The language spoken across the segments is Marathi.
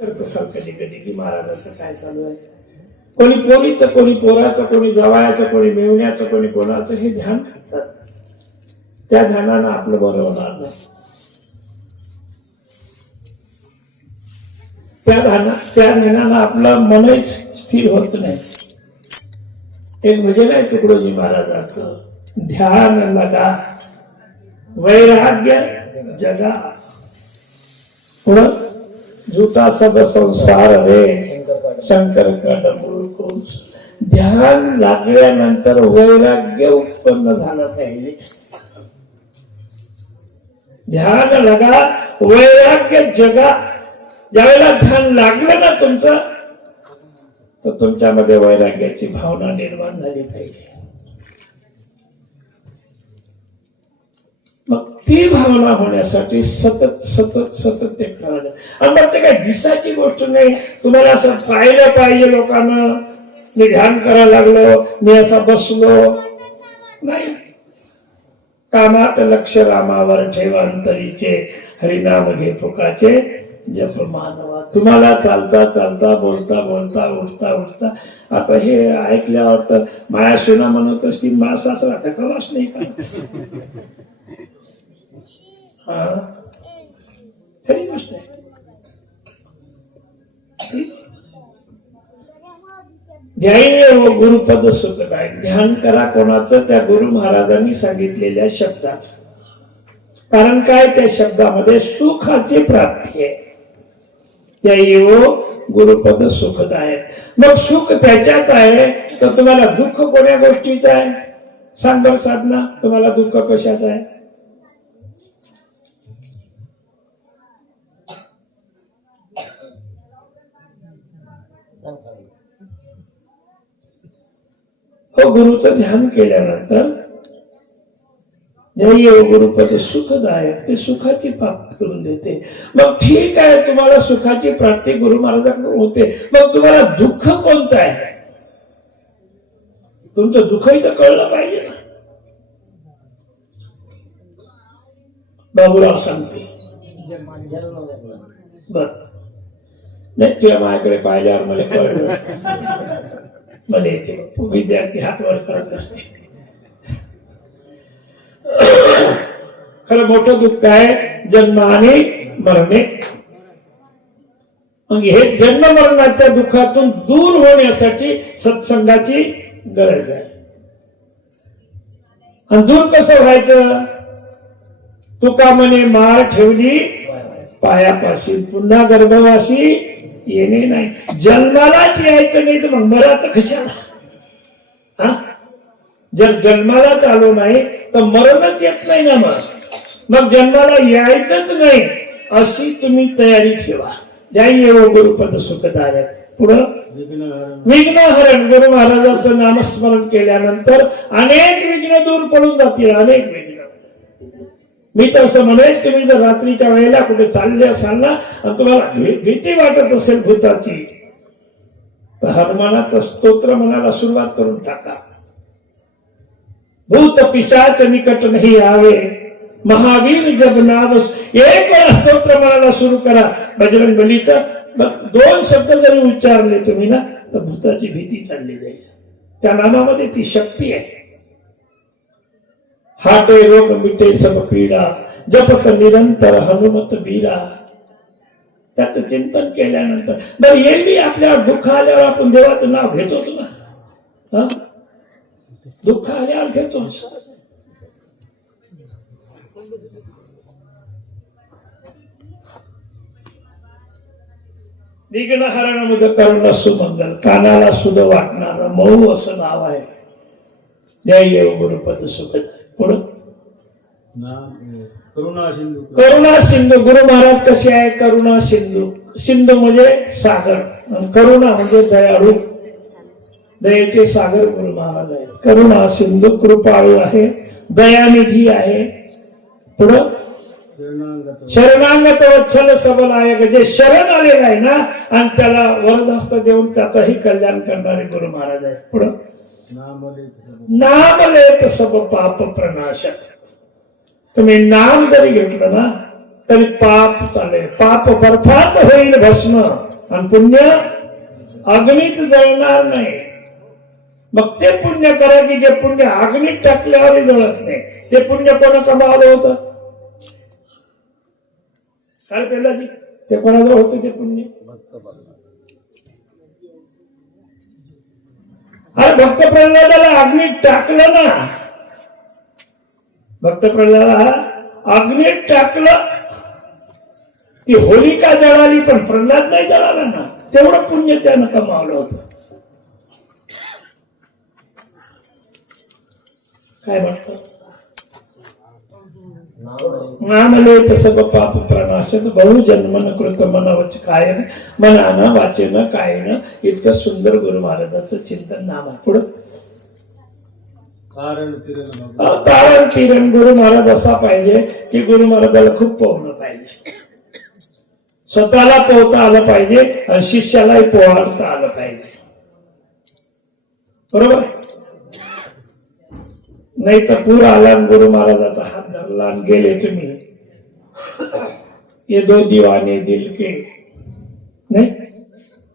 करत असाल कधी कधी की महाराजाचं काय चालू आहे, कोणी पोरीचं, कोणी पोराचं, कोणी जवायाचं, कोणी मेवण्याचं, कोणी कोणाचं, हे ध्यान करतात. त्या ध्यानानं आपलं बरं होणार नाही. त्या ध्यानानं आपलं मनच स्थिर होत नाही. एक भजन आहे तुकडोजी महाराजाचं, ध्यान लगा वैराग्य जगा, पुढं झूठा सब संसार रे शंकर का डमरू को. ध्यान लागल्यानंतर वैराग्य उत्पन्न झालं पाहिजे. ध्यान लगा वैराग्य जगा. ज्यावेळेला ध्यान लागलं ना तुमचं, तर तुमच्यामध्ये वैराग्याची भावना निर्माण झाली पाहिजे. मग ती भावना होण्यासाठी सतत सतत सतत ते करायला. आणि मग ते काही दिसाची गोष्ट नाही. तुम्हाला असं पाहिलं पाहिजे लोकांना, मी ध्यान करायला लागलो, मी असा बसलो नाही. कामात लक्ष रामावर ठेवा अंतरीचे, हरिनाम घे फुकाचे जप मानवा. तुम्हाला चालता चालता, बोलता बोलता, उठता उठता, आता हे ऐकल्यावर तर माया सुना म्हणत असती, मा सासरा टकावाच नाही का. खरी गोष्ट आहे. ध्यान गुरुपद सुखदाय. ध्यान करा कोणाचं? त्या गुरु महाराजांनी सांगितलेल्या शब्दाचं. कारण काय, त्या शब्दामध्ये सुखाची प्राप्ती आहे. त्या गुरुपद सुखदायक. मग सुख त्याच्यात आहे, तर तुम्हाला दुःख कोण्या गोष्टीचं आहे? सांग बरं साधना, तुम्हाला दुःख कशाचं आहे? हो, गुरुचं ध्यान केल्यानंतर गुरुपद सुखदायक, ते सुखाची प्राप्ती करून देते. मग ठीक आहे, तुम्हाला सुखाची प्राप्ती गुरु महाराजांकडून होते. मग तुम्हाला दुःख कोणतं आहे? तुमचं दुःखही तर कळलं पाहिजे ना. बाबूराव सांगते बर नाही, तुझ्या माझ्याकडे पाहिल्यावर मला कळलं. मला येते विद्यार्थी हात वर करत असते. खरं मोठं दुःख आहे जन्म आणि मरणे. मग हे जन्म मरणाच्या दुःखातून दूर होण्यासाठी सत्संगाची गरज आहे. आणि दूर कसं व्हायचं? तुका म्हणे माळ ठेवली पायापाशी, पुन्हा गर्भवासी येणे नाही. जन्मालाच यायचं नाही तर मग मराचं कशाला? जर जन्मालाच आलो नाही तर मरणच येत नाही ना. मग जन्माला यायचंच नाही अशी तुम्ही तयारी ठेवा. ध्यान गुरुपद सुखदायक. पुढं विघ्नहरण. गुरु महाराजांचं नामस्मरण केल्यानंतर अनेक विघ्न दूर पडून जातील. अनेक विघ्न. मी तर असं म्हणेन, तुम्ही जर रात्रीच्या वेळेला कुठे चालले असाल ना आणि तुम्हाला भीती वाटत असेल भूताची, तर हनुमानाचं स्तोत्र म्हणायला सुरुवात करून टाका. भूत पिशाच निकट नाही आवे, महावीर जब नावस. एक वेळा स्तोत्र म्हणायला सुरू करा. बजरंग बलीचा 2 शब्द जरी उच्चारले तुम्ही ना, तर भूताची भीती चालली जाईल. त्या नामामध्ये ती शक्ती आहे. हाटे रोग मिटे सब पीडा, जपत निरंतर हनुमत वीरा. त्याचं चिंतन केल्यानंतर बरं, हे मी आपल्यावर दुःख आल्यावर आपण देवाचं नाव घेतोच ना. दुःख आल्यावर घेतोच. विघ्नहरण मुद कर्ण सुमंगल. कानाला सुद वाटणार मऊ असं नाव आहे. ध्यान गुरुपद सुखदाय. पुढं करुणा सिंधू. गुरु महाराज कसे आहे? करुणा सिंधू. सिंधू म्हणजे सागर, करुणा म्हणजे दयाळू. दयेचे सागर गुरु महाराज आहे. करुणा सिंधू, कृपाळू आहे, दयानिधी आहे. पुढं शरणांगत वत्सल सबलायक. जे शरण आलेला आहे ना आणि त्याला वरदहस्त देऊन त्याचाही कल्याण करणारे गुरु महाराज आहे. पुढं नाम लेत सब पाप प्रनाशक. तुम्ही नाम जरी घेतलं ना तरी पाप चालेल. पाप बर्फात होईल भस्म. आणि पुण्य अग्नीत जळणार नाही. मग ते पुण्य करा की जे पुण्य अग्नीत टाकल्यावरही जळत नाही. ते पुण्य कोण कमावलं होतं? काय पेलाजी ते कोणाजवळ होतं ते पुण्य? अरे भक्त प्रल्हादाला अग्नीत टाकलं ना, भक्त प्रल्हादाला अग्नीत टाकलं, ती होलिका जळाली पण प्रल्हाद नाही जळाला ना. तेवढं पुण्य त्यानं कमावलं होतं. काय म्हणतात? नामले सब पाप प्रणाशत बहु जन्मन कृत मनवच कायन मनानं वाचेन कायन. इतकं सुंदर गुरु महाराजांचं चिंतन नाम. पुढं तारण किरण गुरु महाराज असा पाहिजे की गुरु महाराजाला खूप पोहणं पाहिजे, स्वतःला पोहता आलं पाहिजे आणि शिष्यालाही पोहाडता आलं पाहिजे. बरोबर? नाही तर पूर आला गुरु महाराजाचा हात धरला आणि गेले तुम्ही. ये दो दीवाने दिल के नाही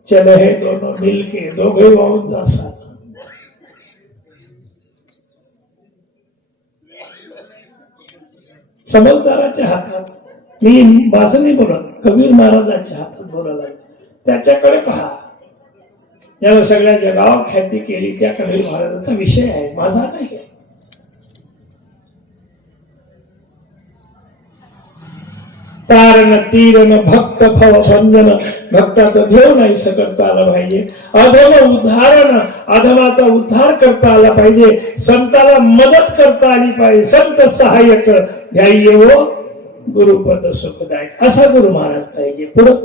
चले हे दोनों मिल के, दोघे वाहून जासाल. समजदाराच्या हातात, मी माझं नाही बोलत, कबीर महाराजांच्या हातात बोलायला. त्याच्याकडे पहा, याला सगळ्या जगावर ख्याती केली त्या कबीर महाराजांचा विषय आहे, माझा नाही. तारण तीरण भक्त भव बंधन, भक्ताचं देव नाही करता आलं पाहिजे. अधम उद्धारण, अधमाचा उद्धार करता आला पाहिजे. संताला मदत करता आली पाहिजे. संत सहाय्यक ध्याय्य व गुरुपद सुखदायक, असा गुरु महाराज पाहिजे. पुढं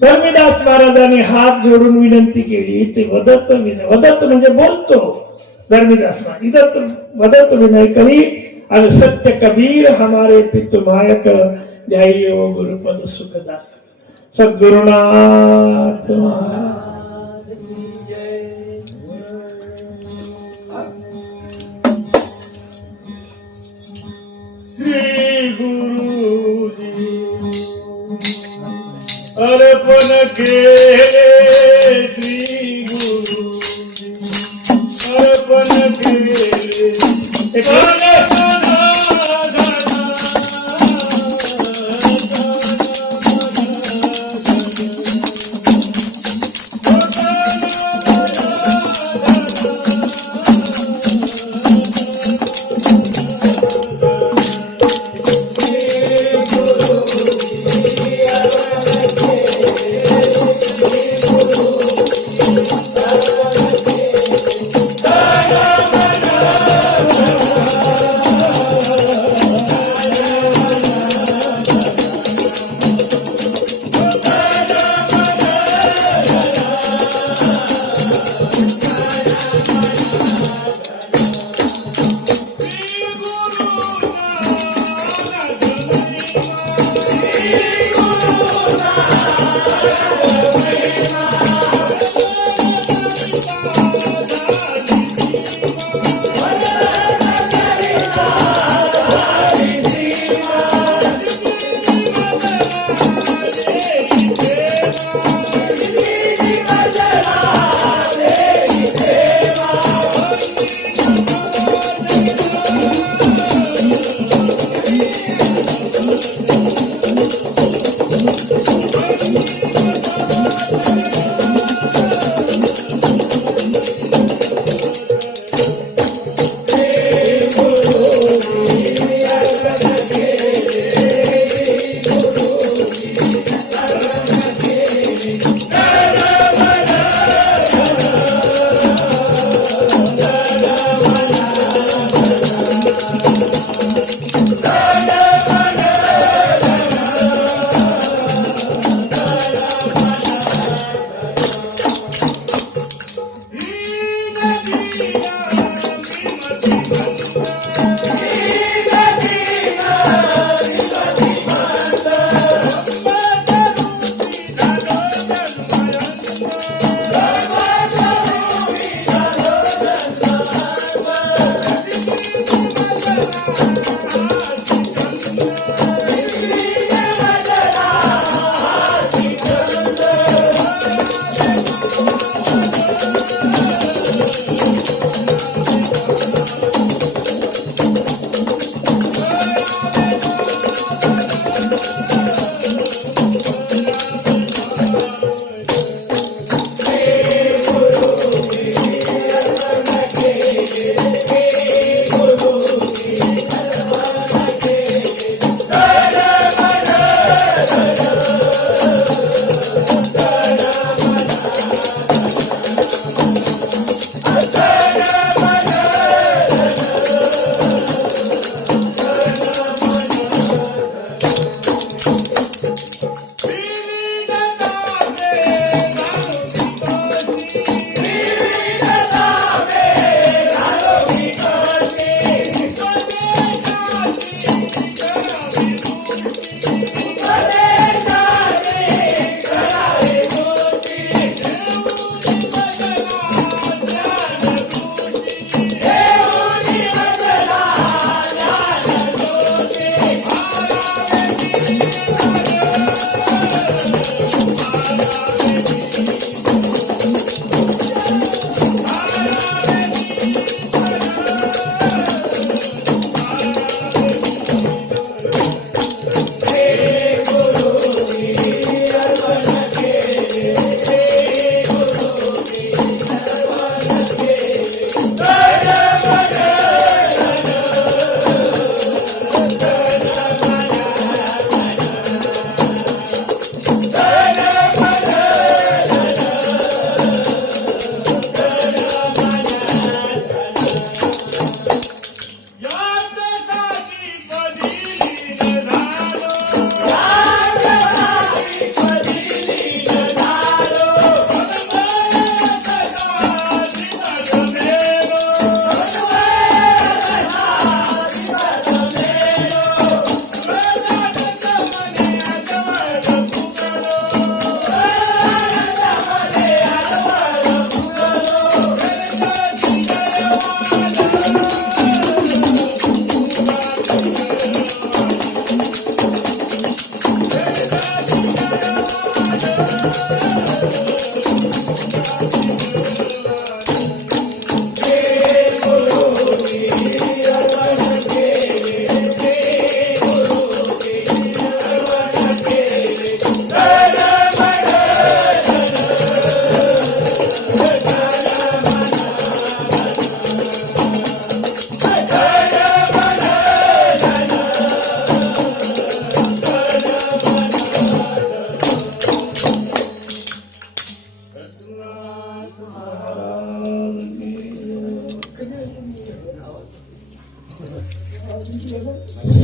धर्मीदास महाराजांनी हात जोडून विनंती केली. ते वदत वदत म्हणजे बोलतो धर्मीदास महाराज. वदत विनय करी आणि सत्य कबीर हमारे पितु मायक ध्याय्य व गुरुपद सुखदायक. सद्गुरुनाथ महाराज श्री गुरुजी अर्पण केले, श्री गुरुजी अर्पण केले.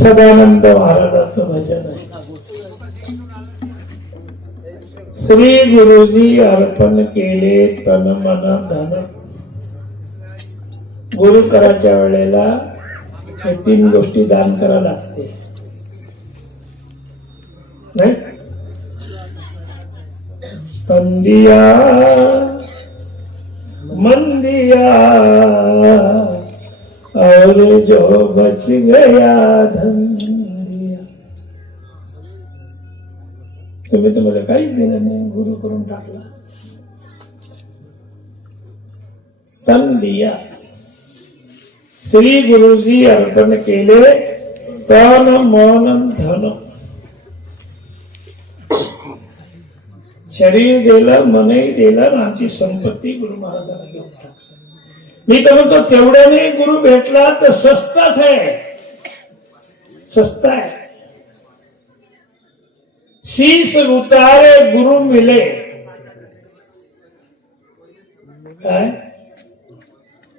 सदानंद महाराजांचं भजन आहे. श्री गुरुजी अर्पण केले तन मन धन. गुरु करायच्या वेळेला हे 3 गोष्टी दान करायला लागते नाही. तन दिया, मन दिया और जो बच गया धन दिया. तुम्ही तर मला काहीच दिलं नाही, गुरु करून टाकला. तन दिया, श्री गुरुजी अर्पण केले तन मन धन. शरीर दिलं, मनही दिलं, आमची संपत्ती गुरु महाराजांना घेऊन टाकली. मी तर म्हणतो तेवढ्याने गुरु भेटला तर सस्ताच आहे, सस्ता आहे. शीस उतारे गुरु मिले. काय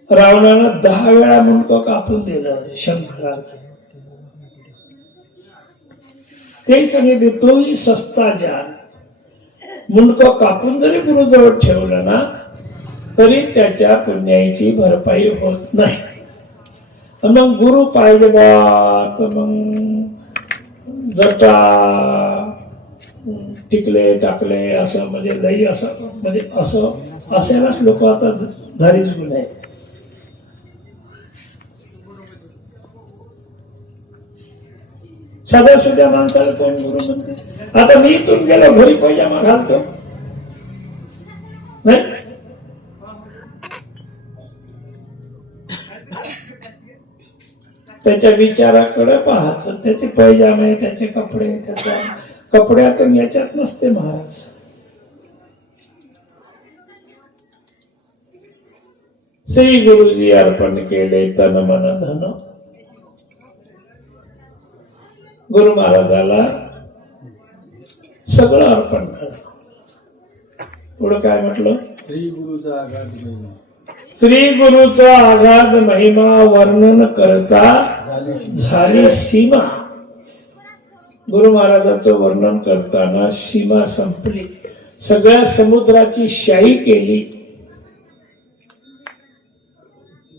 रावणानं 10 वेळा मुंडकं कापून दिलं शंकराला. ते सांगितले तोही सस्ता जान. मुंडकं कापून जरी गुरुजवळ ठेवलं ना तरी त्याच्या पुण्याची भरपाई होत नाही. मग गुरु पाहिजे बा तर मग जटा टिकले टाकले असं म्हणजे लई असं म्हणजे असं असेलाच लोक आता धारीच गुण आहे. साध्या सुद्धा माणसाला कोण गुरु म्हणते. आता मी इथून गेलो घरी पैजामा घालतो नाही. त्याच्या विचाराकडे पाहायचं. त्याचे पैजामे, त्याचे कपडे, त्याचा कपड्यातून याच्यात नसते महाराज. श्री गुरुजी अर्पण केले तन मन धन. गुरु महाराजाला सगळं अर्पण करा. पुढे काय म्हटलं? श्री गुरुचा आघात महिमा. श्री गुरुचा आघात महिमा वर्णन करता झाली सीमा. गुरु महाराजांचं वर्णन करताना सीमा संपली. सगळ्या समुद्राची शाही केली,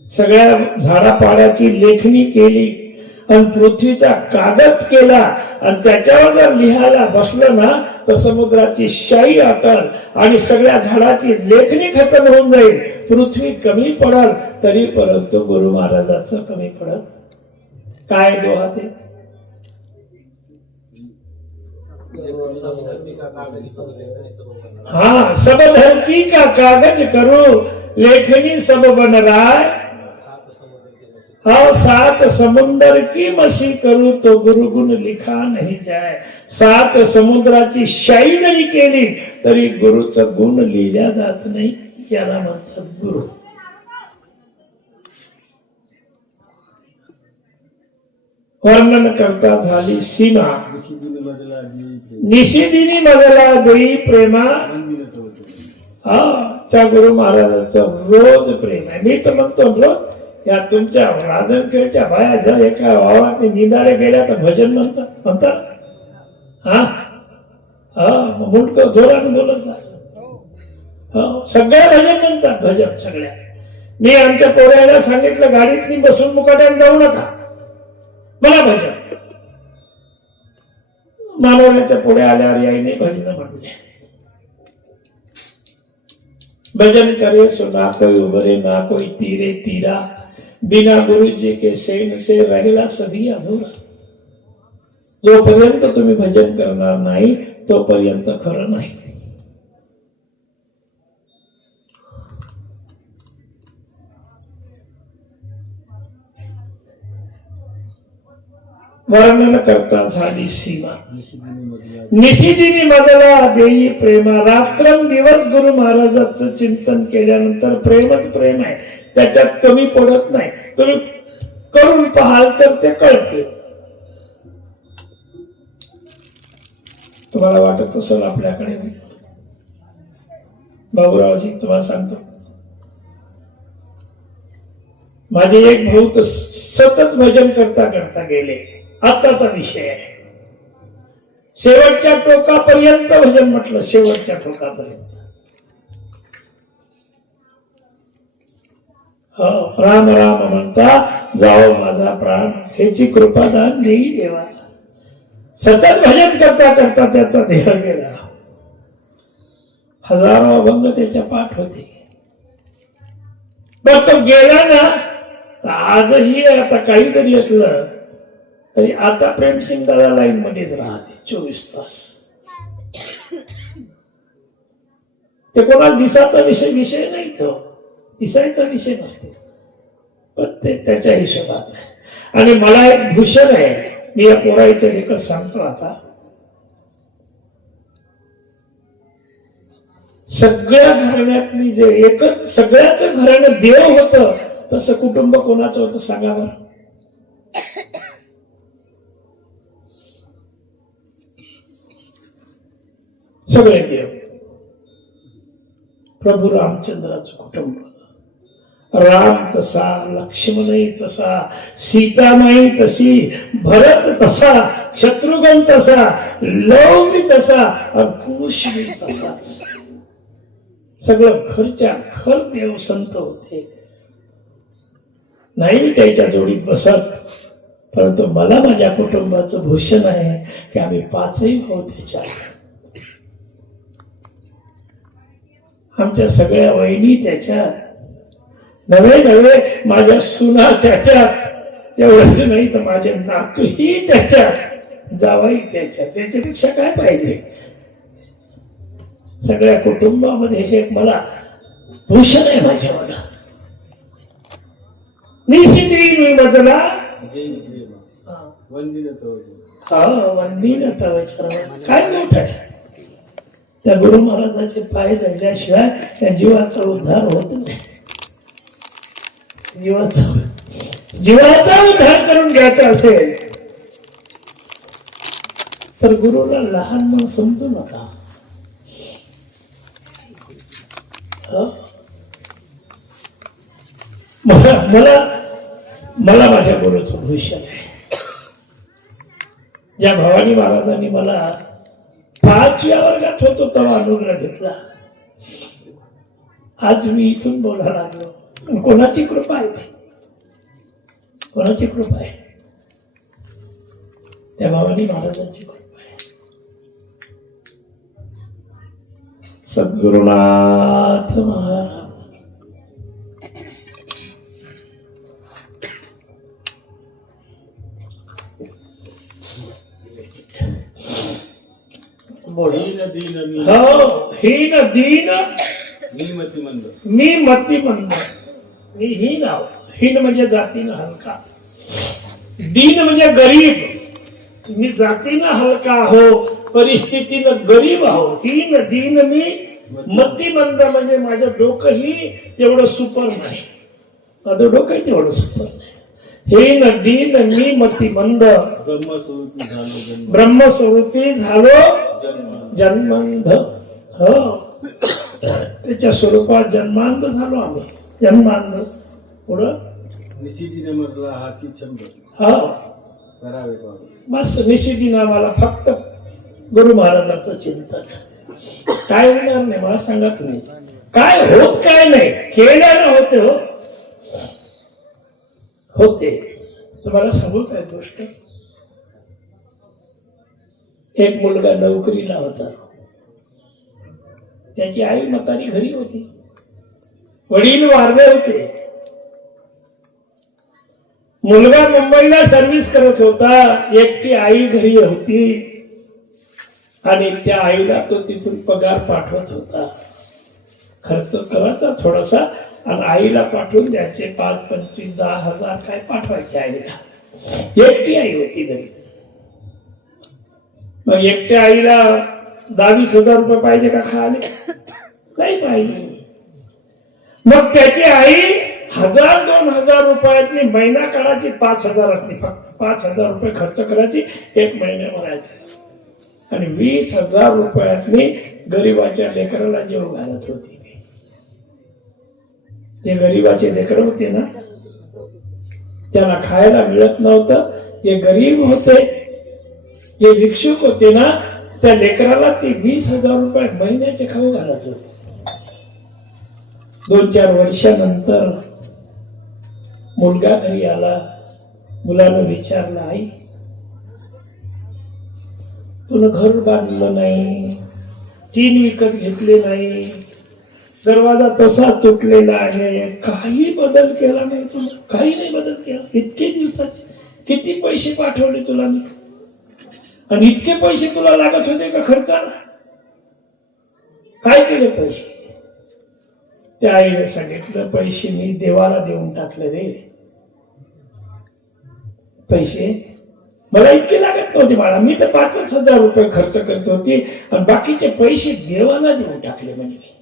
सगळ्या झाडापाड्याची लेखणी केली आणि पृथ्वीचा कागद केला. आणि त्याच्यावर जर लिहायला बसलं ना तर समुद्राची शाही अटल आणि सगळ्या झाडाची लेखणी खतम होऊन जाईल. पृथ्वी कमी पडल तरी परंतु गुरु महाराजांचं कमी पडल. काय दोहा ते? हाँ, सब धरती का कागज करो लेखनी सब बन राय. हाँ, 7 समुंदर की मसी करू तो गुरु गुण लिखा नहीं जाय. 7 समुद्राची शाही जरी केली तरी गुरुचं गुण लिहिल्या जात नाही. याला म्हणतात गुरु. वर्णन करता झाली सीमा. निशिदिनी मजला देई प्रेमा. हा, त्या गुरु महाराजांचं रोज प्रेम आहे. मी तर म्हणतो रोज या तुमच्या राजनखेडच्या बाया जर एका वावरात निंदाळे गेल्या तर भजन म्हणतात. हा हा, मुंडकं जोराने बोलत जा. सगळ्या भजन म्हणतात. भजन सगळ्या. मी आमच्या पोराला सांगितलं गाडीतनी बसून मुकाट्याने जाऊ नका, मला भजन. मानवण्याच्या पुढे आल्यावर याईने भजन म्हणले. भजन करे सो ना कोई उभरे ना कोई तीरे तीरा. बिना गुरु जी के सेन से रहेला सभी अधूरा. जोपर्यंत तुम्ही भजन करणार नाही तोपर्यंत खरं नाही. वर्णन करता झाली सीमा. निशिदिनी मजला देई प्रेमा. रात्रंदिवस गुरु महाराजांचं चिंतन केल्यानंतर प्रेमच प्रेम आहे, त्याच्यात कमी पडत नाही. तुम्ही करून पाहाल तर ते कळते. तुम्हाला वाटत असेल आपल्याकडे. बाबूरावजी तुम्हाला सांगतो, माझे एक भाऊ तर सतत भजन करता करता गेले. आताचा विषय आहे. शेवटच्या टोकापर्यंत भजन म्हटलं, शेवटच्या टोकापर्यंत. राम राम म्हणता जाओ माझा प्राण, ह्याची कृपादान देई देवा. सतत भजन करता करता त्याचा देह गेला. हजारो अभंग त्याच्या पाठ होते. पण तो गेला ना, तर आजही आता काहीतरी असलं तरी आता प्रेमसिंग दादा लाईन मध्येच राहते 24 तास. ते कोणाला दिसाचा विषय नाही, तो दिसायचा विषय नसतो, पण ते त्याच्या हिशोबात आहे. आणि मला एक भूषण आहे, मी या पोराईचं एकच सांगतो आता. सगळ्या घराण्यातली जे एकच सगळ्याच घराण्यात देव होतं, तसं कुटुंब कोणाचं होतं सांगा बरं. सगळे देव. प्रभू रामचंद्राचं कुटुंब. राम तसा, लक्ष्मणही तसा, सीतामाई तशी, भरत तसा, शत्रुघ्न तसा, लव बी तसा, कुश बी तसा. सगळं घरच्या घर देव संत होते. नाही मी त्याच्या जोडीत बसत, परंतु मला माझ्या कुटुंबाचं भूषण आहे की आम्ही पाचही भाऊ त्याच्यात. आमच्या सगळ्या वहिनी त्याच्यात, नवे नवे माझ्या सुना त्याच्यात, एवढंच नाही तर माझे नातूही त्याच्यात, जावाई त्याच्यात. त्याच्यापेक्षा काय पाहिजे. सगळ्या कुटुंबामध्ये हे मला भूषण आहे माझ्या. मला निश्चित मजला वंदीन काय मोठ आहे. त्या गुरु महाराजाचे पाय धरल्याशिवाय त्या जीवाचा उद्धार होत नाही. जीवाचा उद्धार करून घ्यायचा असेल तर गुरुला लहान म्हणून समजू नका. मला माझ्या गुरुचं भूषण आहे. ज्या भवानी महाराजांनी मला 5व्या वर्गात होतो तेव्हा अनुग्रह घेतला. आज मी इथून बोलायला लागलो. कोणाची कृपा आहे? कोणाची कृपा आहे? त्या भवानी महाराजांची कृपा आहे. सद्गुरुनाथ महाराज हीन दीन मी मतिमंद. मी हीन आहो. हीन म्हणजे जातीनं हलका, दीन म्हणजे गरीब. मी जातीनं हलका आहो, परिस्थितीनं गरीब आहो. हीन दीन मी मतिमंद म्हणजे माझं डोकंही तेवढं सुपर नाही. माझं डोकंही तेवढं सुपर नाही. हीन दीन मी मतिमंद, ब्रह्मस्वरूपी झालो जन्मांध. हो, त्याच्या स्वरूपात जन्मांध झालो आम्ही. जन्मांध पुढं बस निशिदिन आम्हाला फक्त गुरु महाराजांचं चिंतन. काय होणार नाही मला सांगा तुम्ही. काय होत काय नाही, केल्यानं होते. हो होते. तुम्हाला सांगू काय गोष्ट. एक मुलगा नोकरीला होता. त्याची आई म्हातारी घरी होती, वडील वारले होते. मुलगा मुंबईला सर्व्हिस करत होता. एकटी आई घरी होती आणि त्या आईला तो तिथून पगार पाठवत होता. खर्च करायचा थोडासा आणि आईला पाठवून द्यायचे 5, 25, 10,000 काय पाठवायचे आईला. एकटी आई होती घरी. मग एकट्या आईला 22,000 रुपये पाहिजे का खायला? नाही पाहिजे. मग त्याची आई 1,000-2,000 रुपयातली महिना काढायची, 5,000 फक्त 5,000 रुपये खर्च करायची, 1 महिना भरायचा. आणि 20,000 रुपयातली गरीबाच्या लेकराला जेव घालत होती. ते गरीबाचे लेकर होते ना, त्याला खायला मिळत नव्हतं. जे गरीब होते, जे भिक्षुक होते ना, त्या लेकराला ते 20,000 रुपये महिन्याचे खाऊ घालत होते. 2-4 वर्षानंतर मुलगा घरी आला. मुलानं विचारलं, आई तुला घर बांधलं नाही, टीन विकत घेतले नाही, दरवाजा तसा तुटलेला आहे, काही बदल केला नाही तुला, काही नाही बदल केला. इतके दिवसाचे किती पैसे पाठवले तुला मी, आणि इतके पैसे तुला लागत होते का खर्चाला? काय केले पैसे? त्या आईने सांगितलं, पैसे मी देवाला देऊन टाकले रे. पैसे मला इतके लागत नव्हते बाळा, मी तर 5,000 रुपये खर्च करत होते आणि बाकीचे पैसे देवाला देऊन टाकले म्हणे.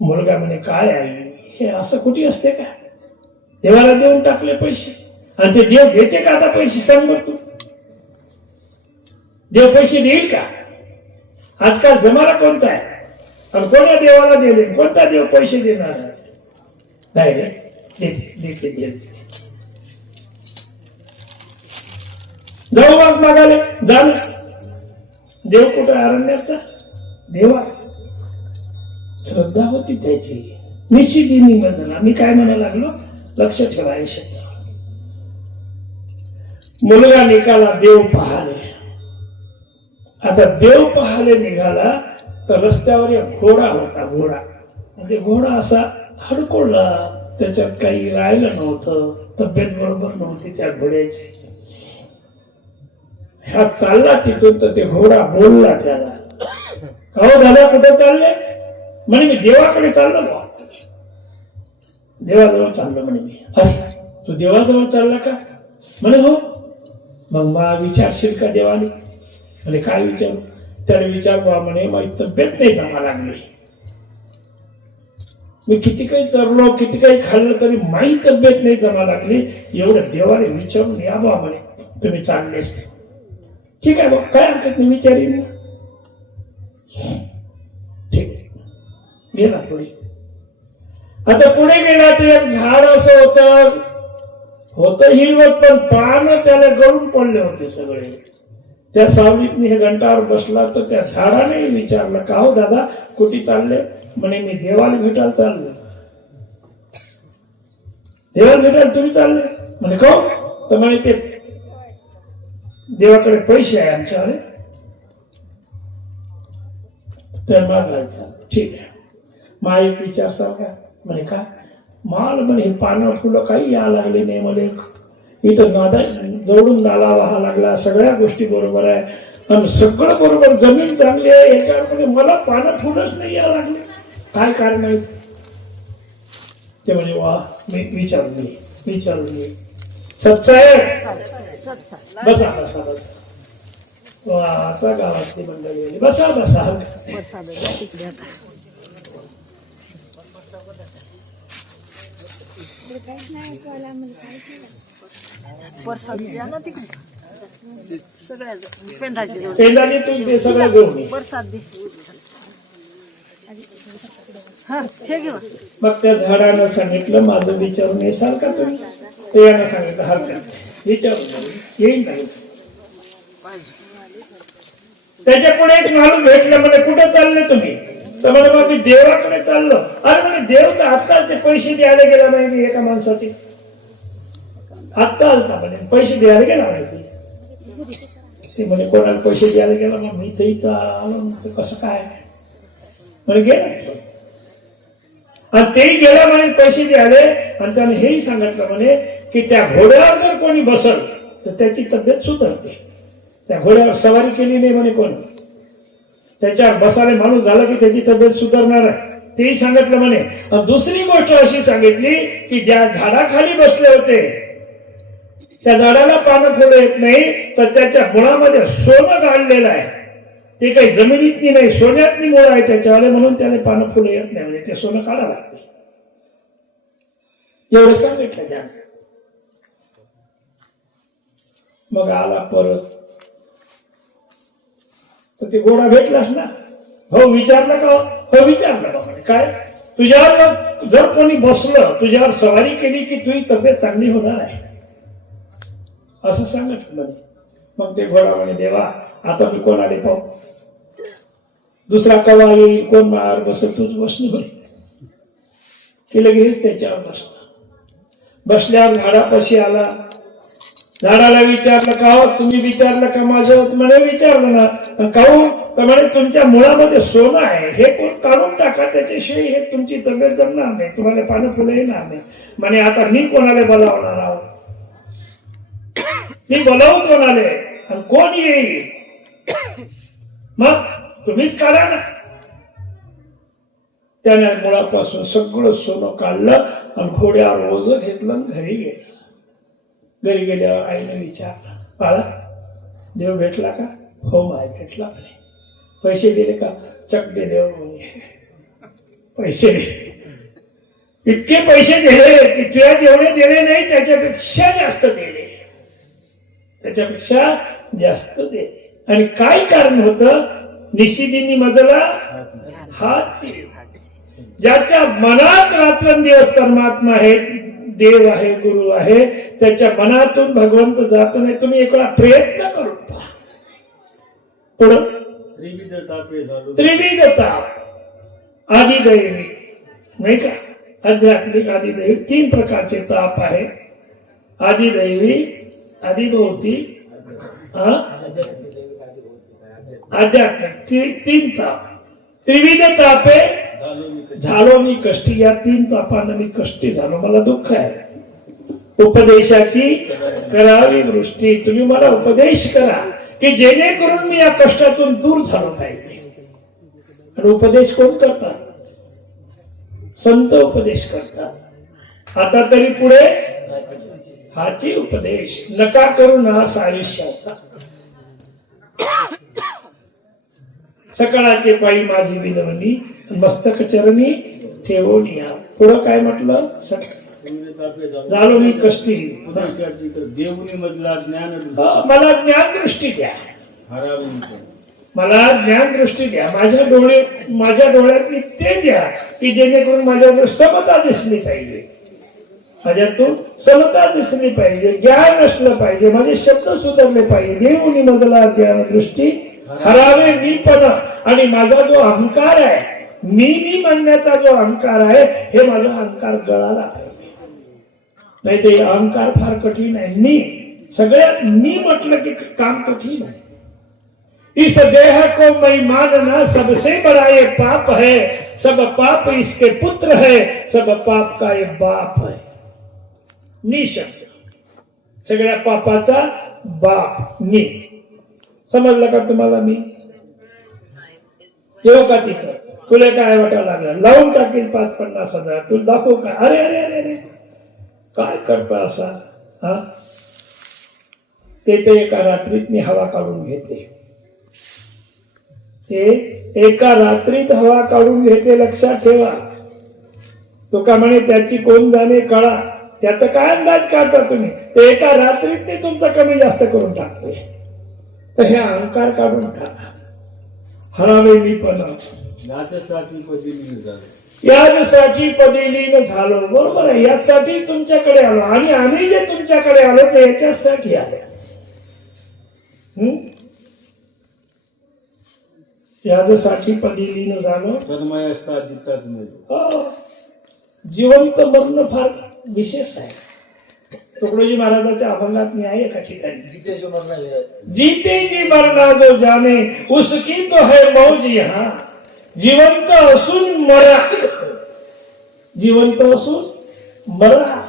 मुलगा म्हणे, काय आहे हे, असं कुठे असते का? देवाला देऊन टाकले पैसे, आणि ते देव देते का आता पैसे? सांग बरं तू, देव पैसे देईल का? आजकाल जमाना कोणता आहे, आणि कोण्या देवाला दिले, कोणता देव पैसे देणार आहे? नाही रे, देते. जाऊ मग मागाले, झालं. देव कुठे? अरण्याचा देवा. श्रद्धा होती त्याची, निश्चितीने म्हणा. मी काय म्हणायला लागलो, लक्ष ठेवा हे शब्द. मुलगा निघाला देव पाहाले. आता देव पाहाले निघाला तर रस्त्यावर एक घोडा होता. घोडा म्हणजे घोडा असा हडकोळला, त्याच्यात काही राहिलं नव्हतं, तब्येत बरोबर नव्हती त्या घोड्याची. हा चालला तिथून तर ते घोडा बोलला त्याला, अहो दादा कुठे चालले? म्हणे मी देवाकडे चाललो बा, देवाजवळ चाललो म्हणे मी. अरे तू देवाजवळ चालला का? म्हणे हो. मग मला विचारशील का देवाने? म्हणे काय विचारू? त्याने विचारवा म्हणे, माझी तब्येत नाही जमा लागली, मी किती काही चरलो, किती काही खाल्लं, तरी माझी तब्येत नाही जमा लागली, एवढं देवाने विचारून या बा म्हणे, तुम्ही चालले असते. ठीक आहे बघ, काय हरकत नाही, विचारीन. ठीक गेला पुढे. आता पुढे गेला तर एक झाड असं होतं हिरवत, पण पान त्याला गळून पडले होते सगळे. त्या सावलीत हे घंटावर बसला तर त्या झाडाने विचारलं, का हो दादा कुठे चालले? म्हणे मी देवाला भेटायला चाललो. देवाला भेटायला तुम्ही चालले? म्हणे का? तर म्हणे ते देवाकडे पैसे आहे आमच्याकडे, तर मागायचं. ठीक आहे, मा एक विचार का? म्हणे का? माल म्हणे पानं फुलं काही या लागले नाही, मला इथं नादा जवळून नाला वाहा लागला, सगळ्या गोष्टी बरोबर आहे, आणि सगळं बरोबर, जमीन चांगली आहे, याच्यावर मला पानं फुलंच नाही या लागले, काय कारण आहे? ते म्हणे वा, मी विचारून घे. सत्साहेब बसा बसा बसा. वा, आता गावातली मंडळी आली, बसा बसा. पेंदाची तू ते सगळं घेऊन ये. मग त्या झाडानं सांगितलं, माझं विचारून येसाल का तुम्ही? ते यानं सांगितलं, हरकत विचारून येईल नाही. त्याच्या पुढे एक माणूस भेटलं, म्हणे कुठे चालले तुम्ही? तर म्हणे मग मी देवाकडे चाललो. अरे म्हणे देव तर आत्ताच ते पैसे द्यायला गेला माहिती एका माणसाचे, आत्ता आलता म्हणे पैसे द्यायला गेला माहिती. ते म्हणे कोणाला पैसे द्यायला गेला? मग मी तर इथं आलो. कसं काय? म्हणे गेला, आणि तेही गेला म्हणे पैसे द्यायला, आणि त्याने हेही सांगितलं म्हणे की त्या घोड्यावर जर कोणी बसल तर त्याची तब्येत सुधारते. त्या घोड्यावर सवारी केली नाही म्हणे कोण, त्याच्यावर बसायला माणूस झाला की त्याची तब्येत सुधारणार आहे, तेही सांगितलं म्हणे. आणि दुसरी गोष्ट अशी सांगितली की ज्या झाडाखाली बसले होते त्या झाडाला पानं फुलं येत नाही, तर त्याच्या मुळामध्ये सोनं गाळलेलं आहे, ते काही जमिनीतली नाही, सोन्यातली मुळं आहे त्याच्यावाले, म्हणून त्याने पानं फुलं येत नाही, म्हणजे ते सोनं काढावं लागते. एवढं सांगितलं त्या. मग आला परत, तर ते घोडा भेटलास ना? हो. विचारलं का? हो विचारलं का? म्हणे काय? तुझ्यावर जर कोणी बसलं, तुझ्यावर सवारी केली की तुझी तब्येत चांगली होणार आहे. असं सांगत म्हणे. मग ते घोडा म्हणे देवा आता मी कोण आले पाहू, दुसरा कवा येईल, कोण मार बसेल, तूच बसली म्हणे. की लगेच त्याच्यावर बसला. बसल्यावर झाडापाशी आला. झाडाला विचारलं का हो, तुम्ही विचारलं का माझं? म्हणे विचारलं ना. काहून? तर म्हणे तुमच्या मुळामध्ये सोनं आहे, हे कोण काढून टाका, त्याच्याशिवाय हे तुमची तब्येत जमणार नाही, तुम्हाला पानं फुलं येणार नाही. म्हणे आता मी कोणाला बोलावणार आहोत, मी बोलावून कोणाले आणि कोण येईल? मग तुम्हीच काढा ना. त्याने मुळापासून सगळं सोनं काढलं आणि घोड्यावर ओझ घेतलं आणि घरी गेलं. घरी गेल्यावर आईने विचारलं, बाळा देव भेटला का? हो माय भेटला म्हणे. पैसे दिले का? चक दे देव म्हणे. पैसे दे. इतके पैसे दिले की तुला जेवढे दिले नाही त्याच्यापेक्षा जास्त दिले, त्याच्यापेक्षा जास्त दिले. आणि काय कारण होतं? निशिदिनी मजला हाच. ज्याच्या मनात रात्रंदिवस परमात्मा आहे, देव आहे, गुरु आहे, त्याच्या मनातून भगवंत जात नाही. तुम्ही एक वेळा प्रयत्न करून पहा. पुढं त्रिविध ताप, आदिदैवी नाही का, आध्यात्मिक आदिदैवी. 3 प्रकारचे ताप आहे. आदिदैवी, आदिभौतिक, आध्यात्मिक. 3 ताप. त्रिविध तापे झालो मी कष्टी. या 3 तापांना मी कष्टी झालो, मला दुःख आहे. उपदेशाची करावी वृष्टी. तुम्ही मला उपदेश करा की जेणेकरून मी या कष्टातून दूर झालो पाहिजे. आणि उपदेश कोण करतात? संत उपदेश करतात. आता तरी पुढे हाची उपदेश नका करू नाश आयुष्याचा. सकाळचे पायी माझी विनवणी, मस्तक चरणी ठेवून या. पुढं काय म्हटलं? झालो मी कष्टी. मला ज्ञान दृष्टी द्या, मला ज्ञान दृष्टी द्या. माझ्या डोळ्यात ते द्या की जेणेकरून माझ्यावर समता दिसली पाहिजे, माझ्यातून समता दिसली पाहिजे, ज्ञान असलं पाहिजे, माझे शब्द सुधारले पाहिजे. देऊनी मजला ज्ञान दृष्टी हरावे मी पण. आणि माझा जो अहंकार आहे, मी म्हणण्याचा जो अहंकार आहे, हे माझा अहंकार गळाला पाहिजे. नाही ते अहंकार फार कठीण आहे. सगळ्यात मी म्हटलं की काम कठीण आहे. इस देह को मैं मानना सबसे बड़ा ये पाप है, सब पाप इसके पुत्र है, सब पाप का ये बाप है. शब्द सगळ्या पापाचा बाप मी. समजलं का तुम्हाला? मी येऊ का तिथं? तुला काय वाटायला लागलं? लावून टाकेल 5-50 तू दाखव का? अरे अरे अरे अरे काय करता असा? हा ते एका रात्रीत मी हवा काढून घेते. ते एका रात्रीत हवा काढून घेते, लक्षात ठेवा. तो का म्हणे त्याची कोण जाणे कळा. त्याचा काय अंदाज काढता तुम्ही? ते एका रात्रीत ते तुमचा कमी जास्त करून टाकते. तर हे अहंकार काढून टाका. हरावे मी पण. यासाठी पदिलीन झालो. बरोबर आहे, यासाठी तुमच्याकडे आलो. आणि आम्ही जे तुमच्याकडे आलो ते याच्यासाठी आलो. यासाठी पदिलीन झालो. जिवंत मरण फार विशेष आहे. तुकडोजी महाराजाच्या अभंगात मी आहे एका ठिकाणी, जीते जी मरना जो जाने उसकी तो है मौज यहाँ. जिवंत असून मरा, जिवंत असून मरा.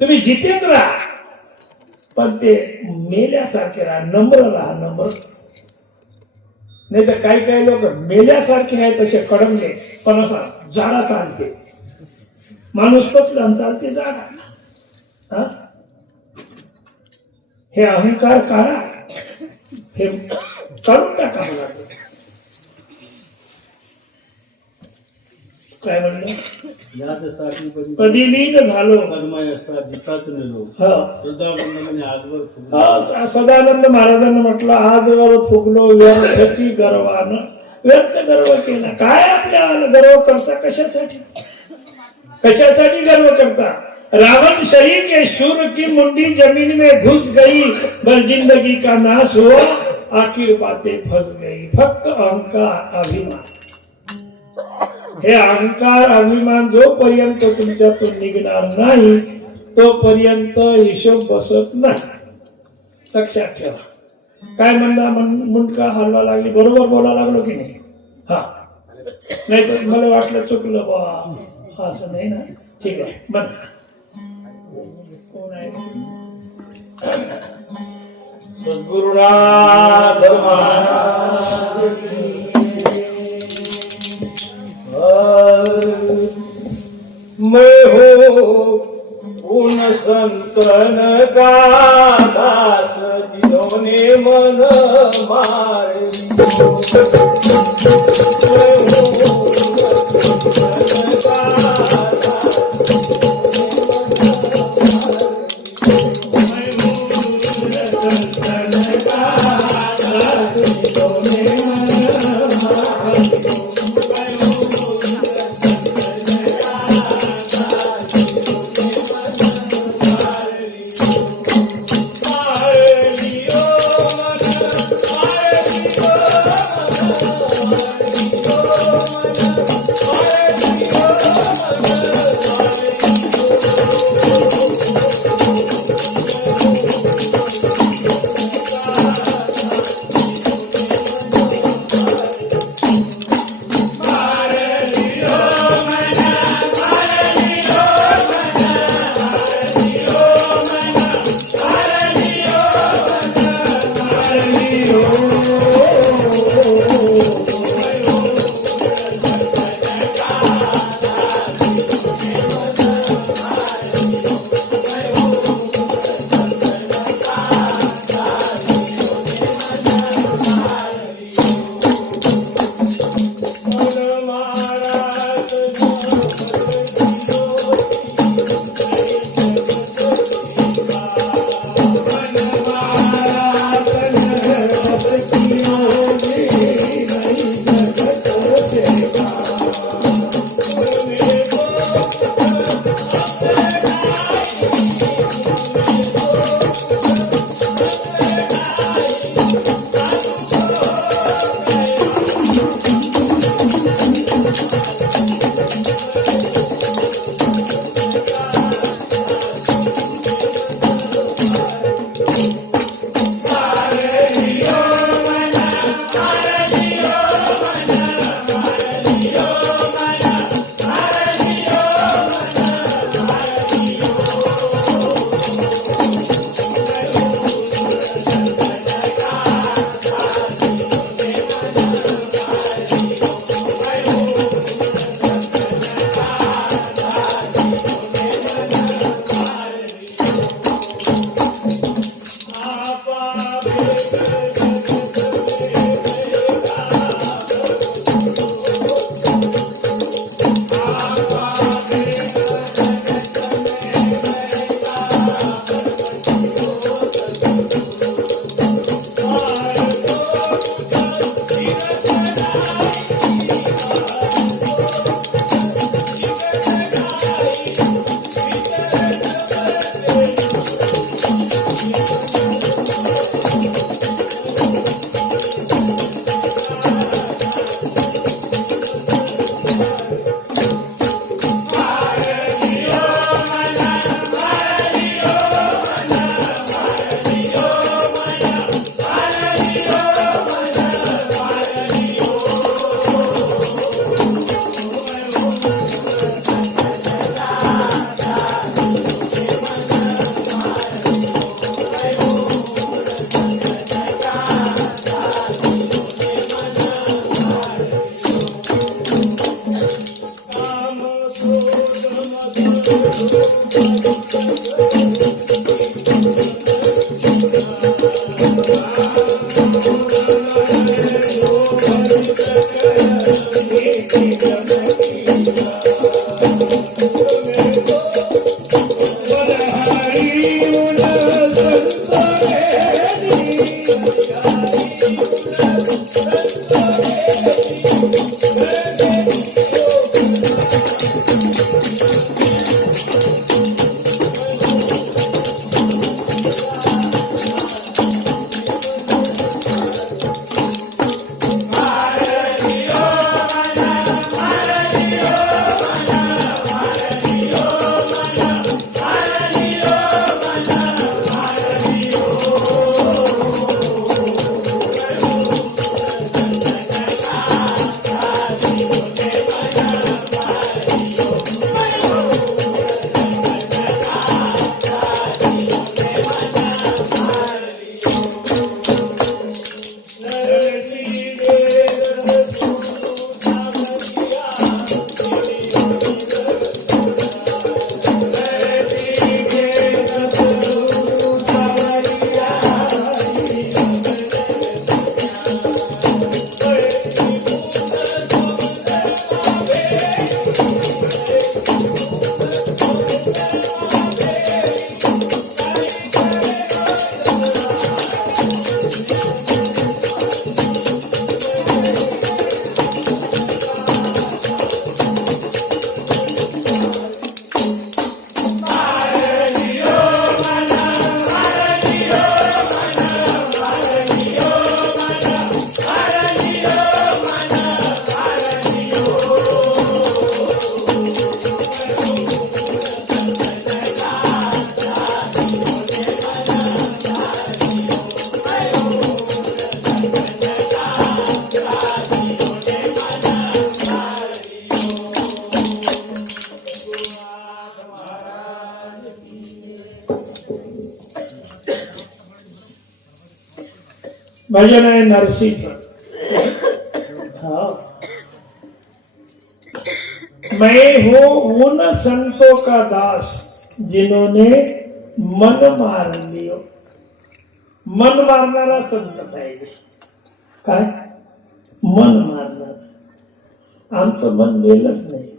तुम्ही जितेच राहा, पण ते मेल्यासारखे राहा, नम्र राहा, नम्र. नाही तर काही लोक मेल्यासारखे आहेत तसे कडमले, पण असा जाडा चालते. माणूस पतला चालते जाडा. हे अहंकार काढा, हे काढून टाका. मला काय म्हणलं? पदिलीन झालो. सदानंद महाराजांना म्हटलं आजवर फुगलो व्यर्थची गर्वानं. व्यर्थ गर्व केला. काय आपल्या गर्व करता? कशासाठी? कशासाठी गर्व करता? रावण शरी के शूर की मुंडी जमीन में घुस गई, पर जिंदगी का नाश हुआ, आखिर बातें फंस गई. फक्त अहंकार अभिमान, हे अहंकार अभिमान जोपर्यंत तुमच्यातून निघणार नाही तोपर्यंत हिशोब बसत नाही. लक्षात ठेवा. काय म्हणला, मुंडका हलवा लागली, बरोबर बोला लागलो की नाही? हा, नाही तर मला वाटलं चुकलं बा, असं नाही ना. ठीक आहे, म्हण. कोण आहे? सद्गुरुनाथ महाराज की. मैं हो उन संतन का दास जिन्होंने मन मारे. मैं हूँ उन संतन का भजन आहे नरसीचं. मैं हूँ उन संतों का दास जिन्होंने मन मार लियो. मन मारणारा संत पाहिजे. काय मन मारणार. आमचं मन मेलच नाही.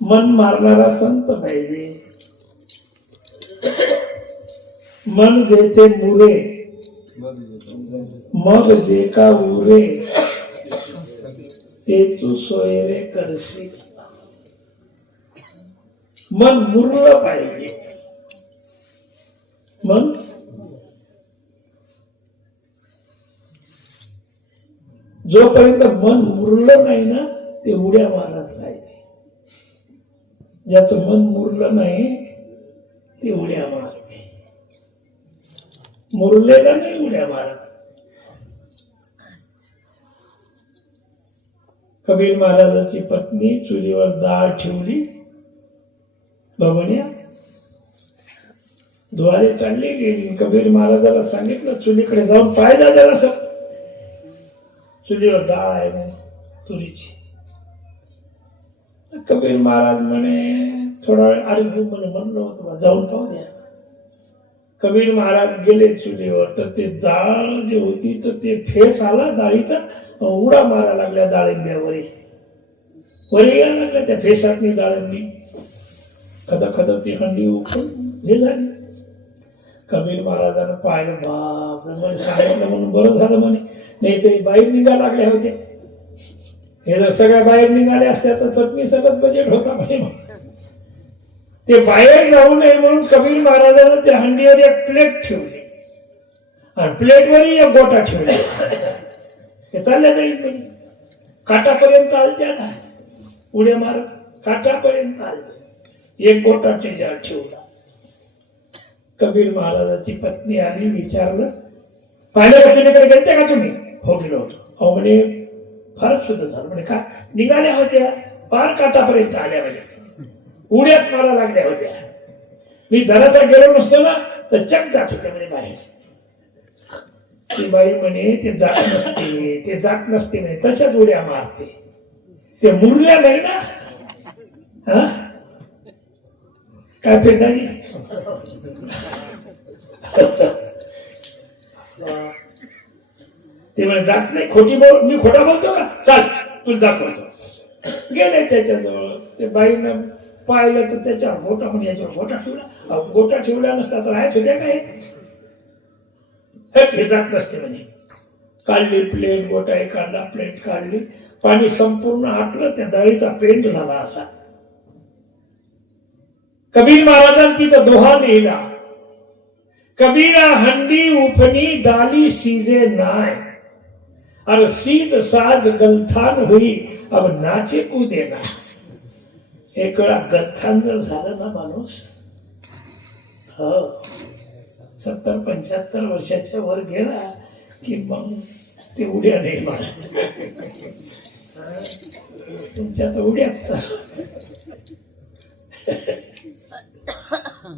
मन मारणारा संत पाहिजे. मन जेथे मुरे मग जे का उरे ते तू सोयरे करसी. मन मुरलं पाहिजे. मन जोपर्यंत मन मुरलं नाही ना ते उड्या मारत पाहिजे. ज्याचं मन मुरलं नाही ते उड्या मारते. मुरलेला नाही उड्या मारत. कबीर महाराजाची पत्नी चुलीवर डाळ ठेवली. बबन्या द्वारे चालली गेली. कबीर महाराजाला सांगितलं चुलीकडे जाऊन पाहिजे जरासं. चुलीवर डाळ आहे म्हणे तुरीची. कबीर महाराज म्हणे थोडा वेळ अरे म्हणे म्हणलं होतं जाऊन पाहू द्या. कबीर महाराज गेले चुलीवर तर ते डाळ जी होती तर ते फेस आला डाळीचा. उडा मारा लागल्या डाळिंब्यावरी. वरी यायला लागल्या त्या फेसातली डाळिंबी. खद ती हंडी उकळून हे झाली. कबीर महाराजांना पाहिलं. बाप म्हणे सांगितलं म्हणून बरं झालं म्हणे. नाही तरी बाहेर निघा लागल्या होत्या. हे जर सगळ्या बाहेर निघाल्या असत्या तर चटणी सगळं बजेट होता म्हणे. ते बाहेर जाऊ नये म्हणून कबीर महाराजांना त्या हंडीवर एक प्लेट ठेवली आणि प्लेटवरही एक गोटा ठेवला. हे चालल्या जाईल नाही. काटापर्यंत आलत्या ना उड्या मारत. काटापर्यंत आले. एक गोटा त्याच्यावर ठेवला. कबीर महाराजाची पत्नी आली. विचारलं पाहिलं का चुलीकडे गेलते का तुम्ही? हो गेलो होतो. अहो म्हणे फारच शुद्ध झालं म्हणे. का निघाल्या होत्या फार काटापर्यंत आल्या म्हणजे उड्याच मारा लागल्या होत्या. मी दरासा गेलो नसतो ना तर चक जात होते म्हणे बाहेर. ती बाई म्हणे ते जात नसते म्हणे तशाच उड्या मारते. ते मुरल्या नाही ना. हा काय फेटाजी ते म्हणे जात नाही. खोटी बोल. मी खोटा बोलतो का? चाल तुला दाखवतो. गेले त्याच्याजवळ. ते बाईनं पाहिलं तर त्याच्या गोटा म्हणजे याच्यावर गोटा ठेवला. गोटा ठेवला नसता तर आहेत होत्या काय? हे जात नसते म्हणे. काढली प्लेट. गोटा एक काढला. प्लेट काढली. पाणी संपूर्ण आटलं. त्या डाळीचा पेंट झाला असा. कबीर महाराजांनी तिथं दोहा लिहिला. कबीरा हंडी उफनी दाली सीजे नाय और सीज साज गलथान हुई अब नाचे कूदे ना. एक वेळा गलथान जर झालं ना माणूस 70-75 वर्षाच्या वर गेला की मग ते उड्या नाही म्हणत. तुमच्या तर उड्याच.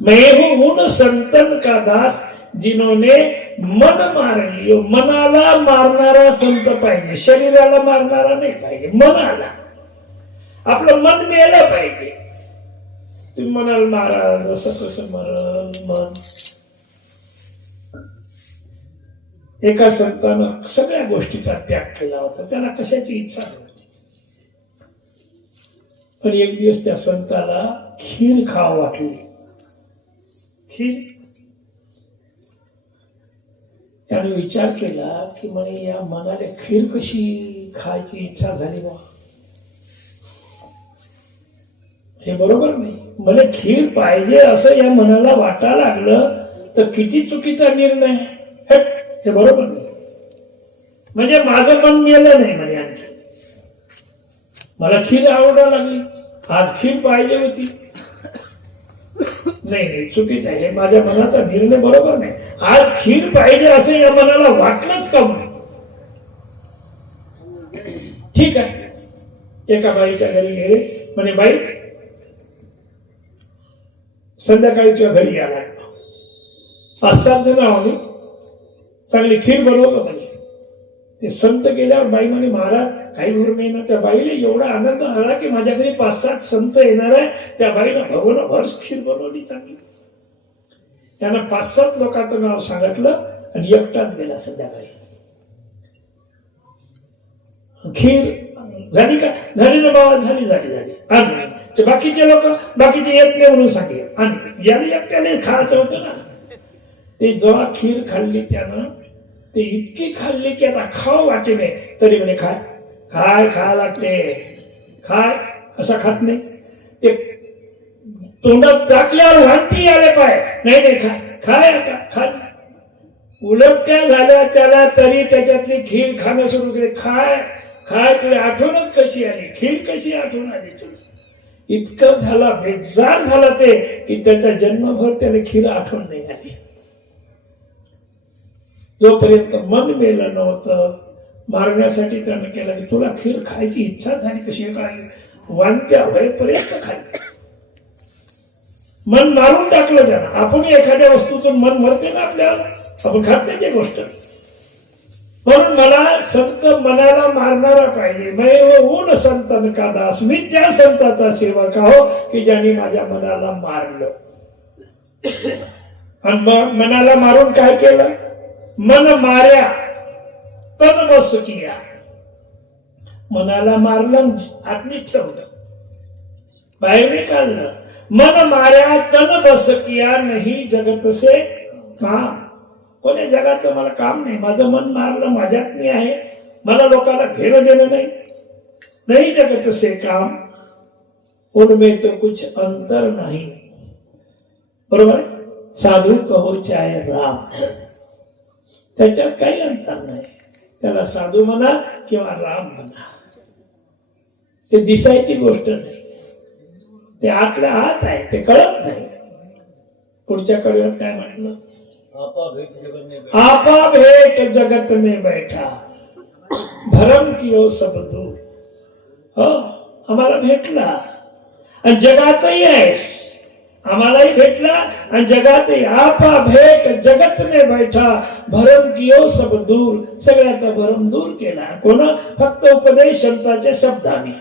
मैं हूं उन संतन का दास जिन्होंने मन मार लियो. मनाला मारणारा संत पाहिजे. शरीराला मारणारा नाही पाहिजे. मनाला. आपलं मन मेलं पाहिजे. तुम्ही मनाला मारा जसं तसं मरण मन. एका संतानं सगळ्या गोष्टीचा त्याग केला होता. त्याला कशाची इच्छा नव्हती. पण एक दिवस त्या संताला खीर खाव वाटली. खीर. त्याने विचार केला की म्हणे या मनाला खीर कशी खायची इच्छा झाली बा. हे बरोबर नाही. मला खीर पाहिजे असं या मनाला वाटायला लागलं तर किती चुकीचा निर्णय. हे बरोबर नाही. म्हणजे माझं मन मेलं नाही म्हणे. आणखी मला खीर आवडायला लागली. आज खीर पाहिजे होती. नाही चुकीचं आहे. माझ्या मनाचा निर्णय बरोबर नाही. आज खीर पाहिजे असं या मनाला वाटलंच का म्हणून. ठीक आहे. एका बाईच्या घरी गेले. म्हणे बाई संध्याकाळी तुझ्या घरी यायला लागलो. 5-7 जण आहोत, चांगली खीर बनवतो म्हणे. ते संत गेल्यावर बाई म्हणे महाराज काही भर नाही ना. त्या बाईला एवढा आनंद झाला की माझ्या घरी 5-7 संत येणार आहे. त्या बाईला भर खीर बनवली चांगली. त्यानं 5-7 लोकांचं नाव सांगितलं आणि एकटाच गेला संध्याकाळी. खीर झाली का? झाली ना बाबा, झाली. आणि ते बाकीचे लोक बाकीचे येत नाही म्हणून सांगे. आणि याला एकट्याने खायचं होतं ना. ते जेव्हा खीर खाल्ली त्यानं, ते इतकी खाल्ली की आता खाव वाटे नाही. तरी म्हणे खाय लागते. खाय असं खात नाही. ते तोंडात टाकल्यावर वांती आले पाय. नाही खाय आता खा. उलट्या झाल्या त्याला तरी त्याच्यातली खीर खाणं सुरू केले. खाय तुला आठवणच कशी आली, खीर कशी आठवण आली तुला. इतकं झाला, बेजार झाला ते की त्याच्या जन्मभर त्याला खीर आठवण नाही आली. जोपर्यंत मन मेलं नव्हतं, मारण्यासाठी त्यानं केलं की तुला खीर खायची इच्छा झाली कशी काय, वांत्या होईपर्यंत खाल्ली. मन मारून टाकलं त्यानं. आपण एखाद्या वस्तूचं मन मरते ना आपल्याला, आपण खात नाही ते गोष्ट. म्हणून मला संत मनाला मारणारा पाहिजे. मैं ऊन संतन का दास, मी त्या संताचा सेवक आहो की ज्यांनी माझ्या मनाला मारलं. आणि मनाला मारून काय केलं? मन मार्या तन बस किया. मनाला मारलं, आतनीच ठेवलं, बाहेर नाही काढलं. मन मार्या तन बस किया, नाही जगत से काम. कोण्या जगाचं मला काम नाही. माझं मन मारलं, माझ्यात नाही आहे. मला लोकांना घेणं देणं नाही जगत से काम, उनमें तो कुछ अंतर नाही. बरोबर. साधू कहो चाहे राम, त्याच्यात काही अंतर नाही. त्याला साधू म्हणा किंवा राम म्हणा, ते दिसायची गोष्ट नाही. ते आतल्या आत आहे, ते कळत नाही. पुढच्या कडव्यात काय म्हटलं? आपा भेट जगत में बैठा, भरम कियो सब दूर. हो, आम्हाला भेटला आणि जगातही आहेस. आम्हालाही भेटला आणि जगातही. आपा भेट जगत में बैठा, भरम कियो सब दूर. सगळ्याचा भरम दूर केला. कोण? फक्त उपदेश संतांच्या शब्दाने.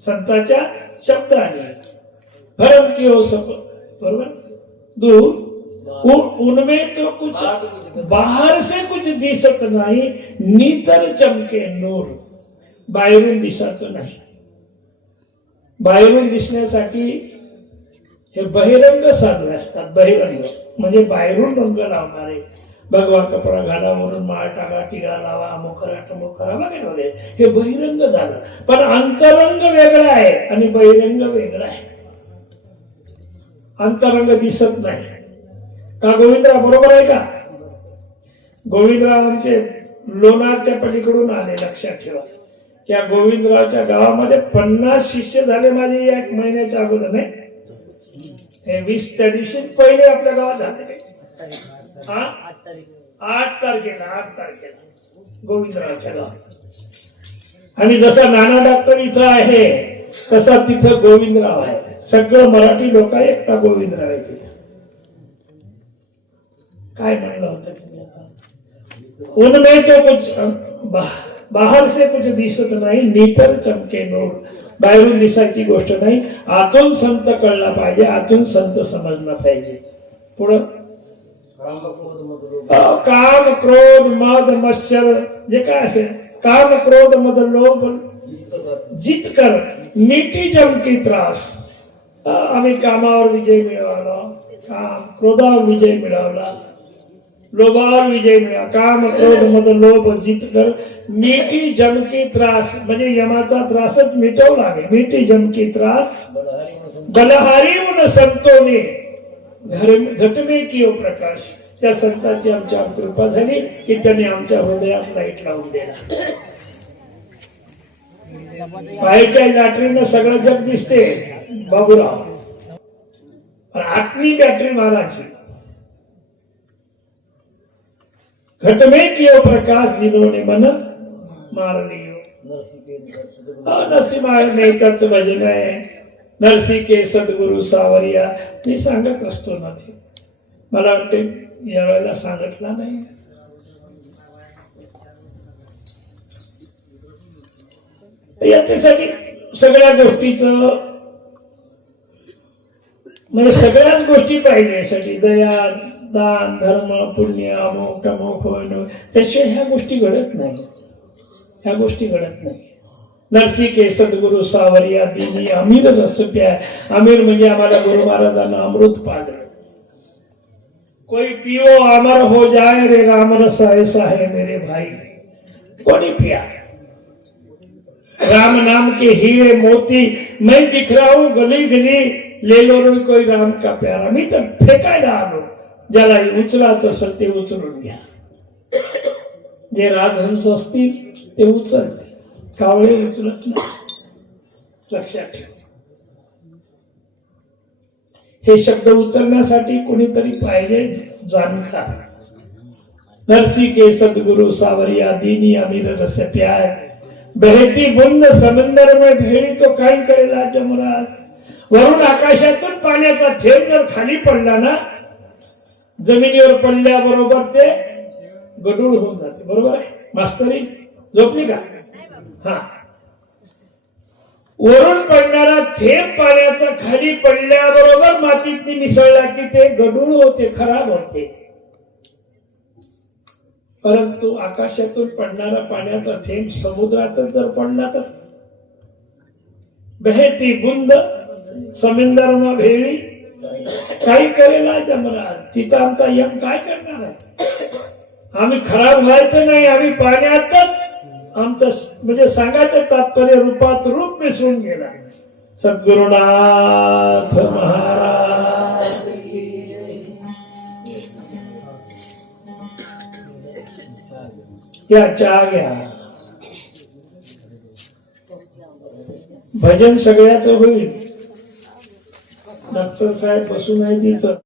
संतांच्या शब्दाने भरम कियो सब, बरोबर, दूर. उनमें तो कुछ बाहर से कुछ दिसत नाही, नीतर चमके नूर. बाहेरून दिसायचं नाही. बाहेरून दिसण्यासाठी हे बहिरंग साधले असतात. बहिरंग म्हणजे बाहेरून रंग लावणारे. भगवा कपडा घाला, म्हणून माळ टाका, टिळा लावा, अमुक करा तमुक करा वगैरे. हे बहिरंग झालं. पण अंतरंग वेगळा आहे आणि बहिरंग वेगळा आहे. अंतरंग दिसत नाही का? गोविंदराव बरोबर आहे का? गोविंदराव आमचे लोणारच्या पलीकडून आले. लक्षात ठेवा. त्या गोविंदरावच्या गावामध्ये 50 शिष्य झाले माझे 1 महिन्याच्या अगोदर. नाही, हे 20 त्या दिवशी पहिले आपल्या गावात झाले. 8 तारखेला गोविंदरावच्या गावात. आणि जसा नाना डॉक्टर इथं आहे तसा तिथं गोविंदराव आहे. सगळं मराठी लोक आहे, एकटा गोविंदराव आहे तिथं. काय म्हणलं होतं तुम्ही आता? उनमें तो कुछ बाहर से कुछ दिसत नाही, नीतर चमके नूर. बाहेरून दिसायची गोष्ट नाही, आतून संत कळला पाहिजे, आतून संत समजला पाहिजे. पुढं काम क्रोध मद मत्सर जे काय असेल, काम क्रोध मद लोभ जित कर, मिठी जमकी त्रास. आम्ही कामावर विजय मिळवला, काम क्रोधावर विजय मिळवला, लोभावर विजय मिळा. काम क्रोध मद लोभ जित कर, मिठी जमकी त्रास. म्हणजे यमाचा त्रासच मिटवला. मिठी जमकी त्रास, बलहारी उन संतोने घटने कियो प्रकाश. त्या संतांची आमच्यावर कृपा झाली की त्यांनी आमच्या हृदयात लाईट लावून दिला. पायाच्या लाटरीनं सगळं जग दिसते बाबूराव, पण आतली बॅटरी मारायची. घटमे कियो प्रकाश जिन्होंने मन मार लियो. नरसिंह मेहताचं भजन आहे. नरसिके सद्गुरु सावरिया मी सांगत असतो ना ते, मला वाटते यावेळेला सांगितला नाही. याच्यासाठी सगळ्या गोष्टीचं म्हणजे सगळ्याच गोष्टी पाहिजे यासाठी, दया दान धर्म पुण्य अमोक टमोक होणं, त्याशिवाय ह्या गोष्टी घडत नाही. ह्या गोष्टी घडत नाही. नरसिके सद्गुरु सावरिया दिनी अमीर रस प्या. अमीर म्हणजे आम्हाला गुरु महाराजांना अमृत पाजलं. कोई पियो अमर हो जाए रे राम रस ऐसा है मेरे भाई. कोणी पिया राम नाम के हीरे मोती, मैं दिख रहा हूं गली गली, ले लो रे कोई राम का प्यारा. मी तर फेकायला आलो, ज्याला उचलायचं असेल ते उचलून घ्या. जे राजहंस असतील ते उचलते, कावळे उचलत नाही. लक्षात ठेव. हे शब्द उचलण्यासाठी कोणीतरी पाहिजे जाणकार. नरसिके सद्गुरु सावरिया दीनी अमीर रस प्यार. बहती बुंद समंदर में भेड़ी तो काही करेला जमराज. वरून आकाशातून पाण्याचा थेंब जर खाली पडला ना, जमिनीवर पडल्याबरोबर ते गडूळ होऊन जाते. बरोबर आहे मास्तरी? झोपली का? हा. वरून पडणारा थेंब पाण्याचा खाली पडल्याबरोबर मातीत मिसळला की ते गडूळ होते, खराब होते. परंतु आकाशातून पडणारा पाण्याचा थेंब समुद्रातच जर पडला तर, बहती बुंद समुद्र में भेड़ी काही करेला जमराज. तिथं आमचा यम काय करणार आहे? आम्ही खराब व्हायचं नाही, आम्ही पाण्यातच आमचं म्हणजे सांगायचं तात्पर्य रूपात रूप मिसळून गेला. सद्गुरुनाथ महाराज. या चहा घ्या. भजन सगळ्याच होईल. डॉक्टर साहेब बसून आहे तिथं.